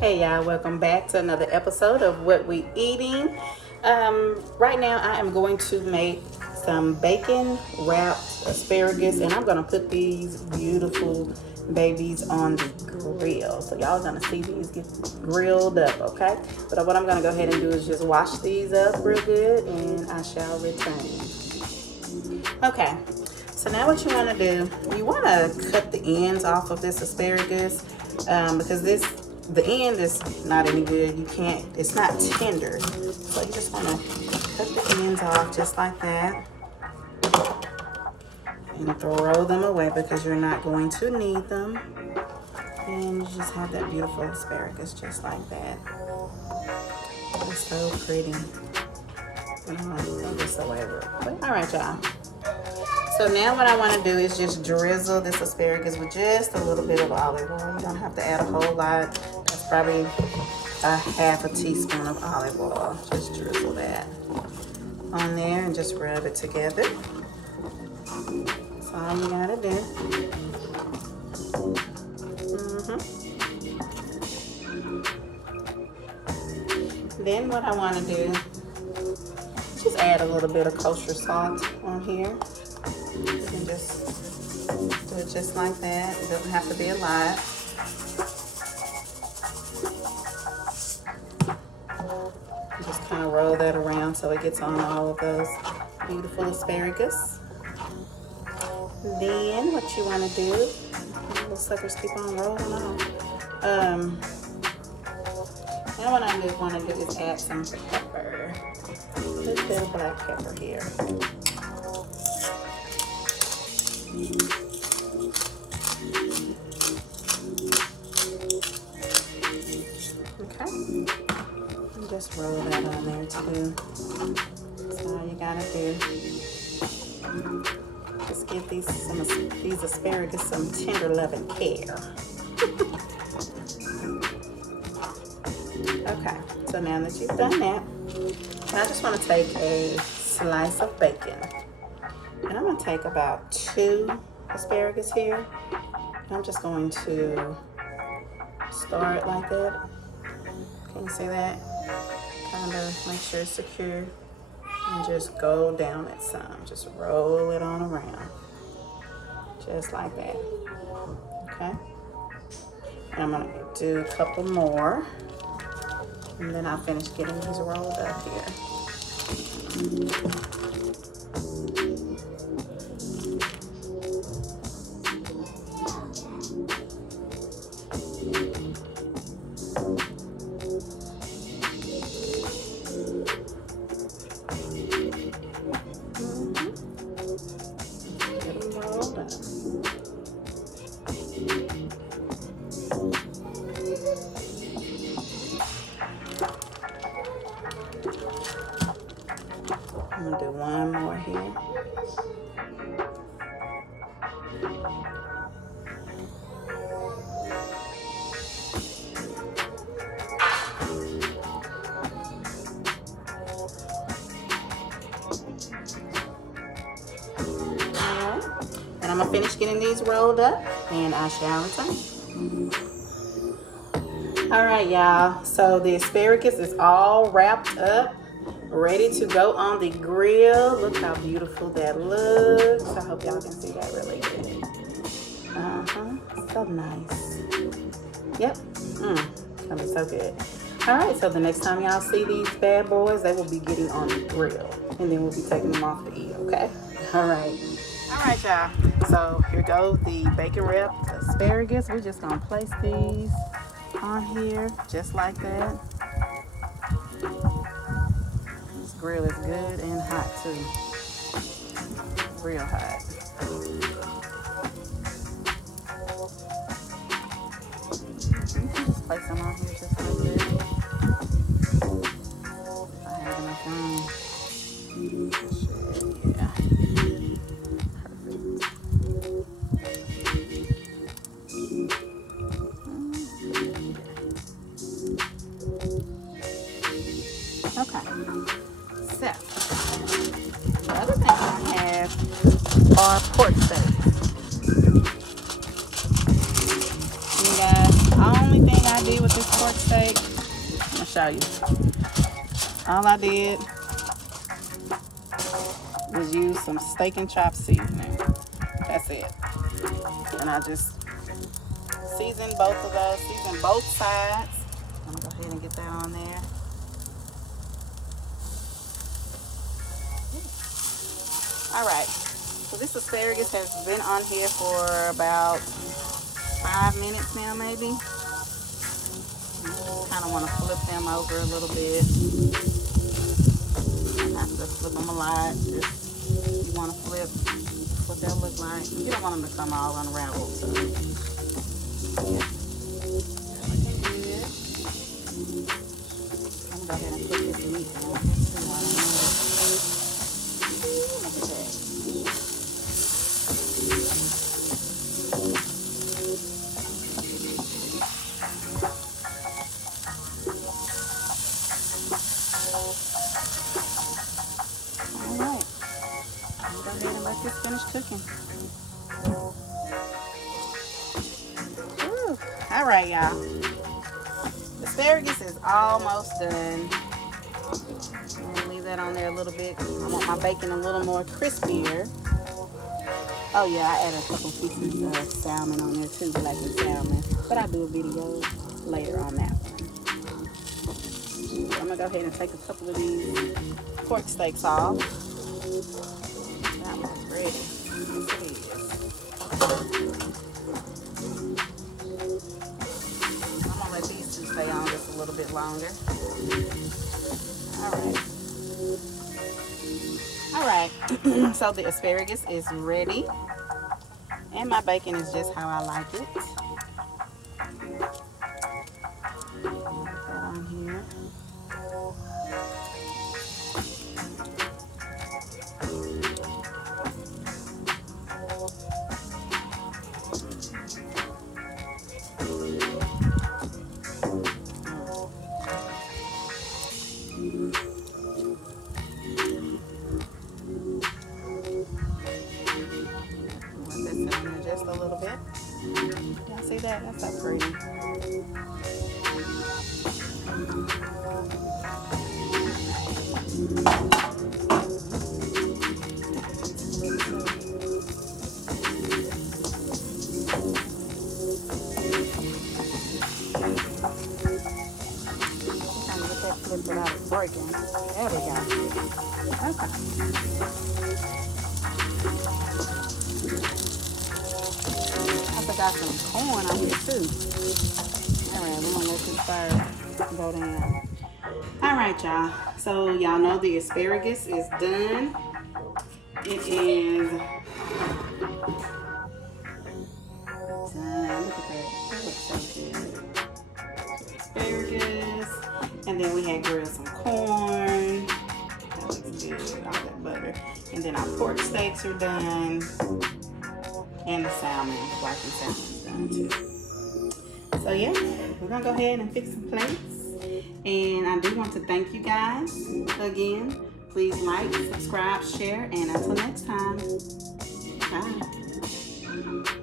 Hey y'all, welcome back to another episode of What We Eating. Right now I am going to make some bacon wrapped asparagus, and I'm going to put these beautiful babies on the grill. So y'all going to see these get grilled up, okay? But what I'm going to go ahead and do is just wash these up real good, and I shall return. Okay, so now what you want to do, you want to cut the ends off of this asparagus because the end is not any good. You can't, it's not tender. So you just want to cut the ends off just like that. And throw them away because you're not going to need them. And you just have that beautiful asparagus just like that. It's so pretty. I'm gonna throw this away real quick. All right, y'all. So now what I want to do is just drizzle this asparagus with just a little bit of olive oil. You don't have to add a whole lot. That's probably a half a teaspoon of olive oil. Just drizzle that on there and just rub it together. That's all you gotta do. Then what I want to do, just add a little bit of kosher salt on here. You can just do it just like that. It doesn't have to be a lot. Just kind of roll that around so it gets on all of those beautiful asparagus. Then what you want to do, little suckers keep on rolling on. Now what I want to do is add some pepper. A little bit of black pepper here. Okay, and just roll that on there too. That's all you gotta do. Just give these asparagus some tender loving care. Okay, so now that you've done that, I just want to take a slice of bacon. And I'm going to take about 2 asparagus here. And I'm just going to start like that. Can you see that? Kind of make sure it's secure. And just go down it some. Just roll it on around. Just like that. Okay? And I'm going to do a couple more. And then I'll finish getting these rolled up here. Get them rolled up. I'm gonna do one more here. Alright, and I'm gonna finish getting these rolled up and I shall return. Alright, y'all, so the asparagus is all wrapped up, ready to go on the grill. Look how beautiful that looks. I hope y'all can see that really good. So nice. Yep. It's gonna be so good. All right, so the next time y'all see these bad boys, they will be getting on the grill, and then we'll be taking them off to eat, okay? All right, y'all. So here goes the bacon wrapped asparagus. We're just gonna place these on here just like that. This grill is good and hot too. Real hot. You can just place them on here just like that. If I have enough room. Yeah. Okay, so the other thing I have are pork steaks. You guys, the only thing I did with this pork steak, I'm gonna show you. All I did was use some steak and chop seasoning. That's it. And I just seasoned both of those, seasoned both sides. I'm gonna go ahead and get that on there. All right, so this asparagus has been on here for about 5 minutes now, maybe. Kind of want to flip them over a little bit. You have to flip them a lot. Just you want to flip what they'll look like. You don't want them to come all unraveled. So yeah. I'm gonna go ahead and put this meat on. Alright, I'm gonna go ahead and let this finish cooking. Alright, y'all. The asparagus is almost done. I'm gonna leave that on there a little bit. I want my bacon a little more crispier. Oh yeah, I added a couple pieces of salmon on there too, like the salmon. But I'll do a video later on that one. So I'm gonna go ahead and take a couple of these pork steaks off. That one's ready. Yes, it is. I'm gonna let these two stay on just a little bit longer. Alright, so the asparagus is ready. And my bacon is just how I like it. Put that on here. Just a little bit. Y'all see that? That's so pretty. Trying to get that flipped without it breaking. There we go. Okay. Got some corn on here too. Alright, we're gonna let this fire go down. Alright, y'all. So y'all know the asparagus is done. It is done. Look at that. That looks so good. Asparagus. And then we had grilled some corn. That looks good. All that butter. And then our pork steaks are done. And the salmon, blackened salmon's done too. So yeah, we're gonna go ahead and fix some plates. And I do want to thank you guys again. Please like, subscribe, share, and until next time, bye.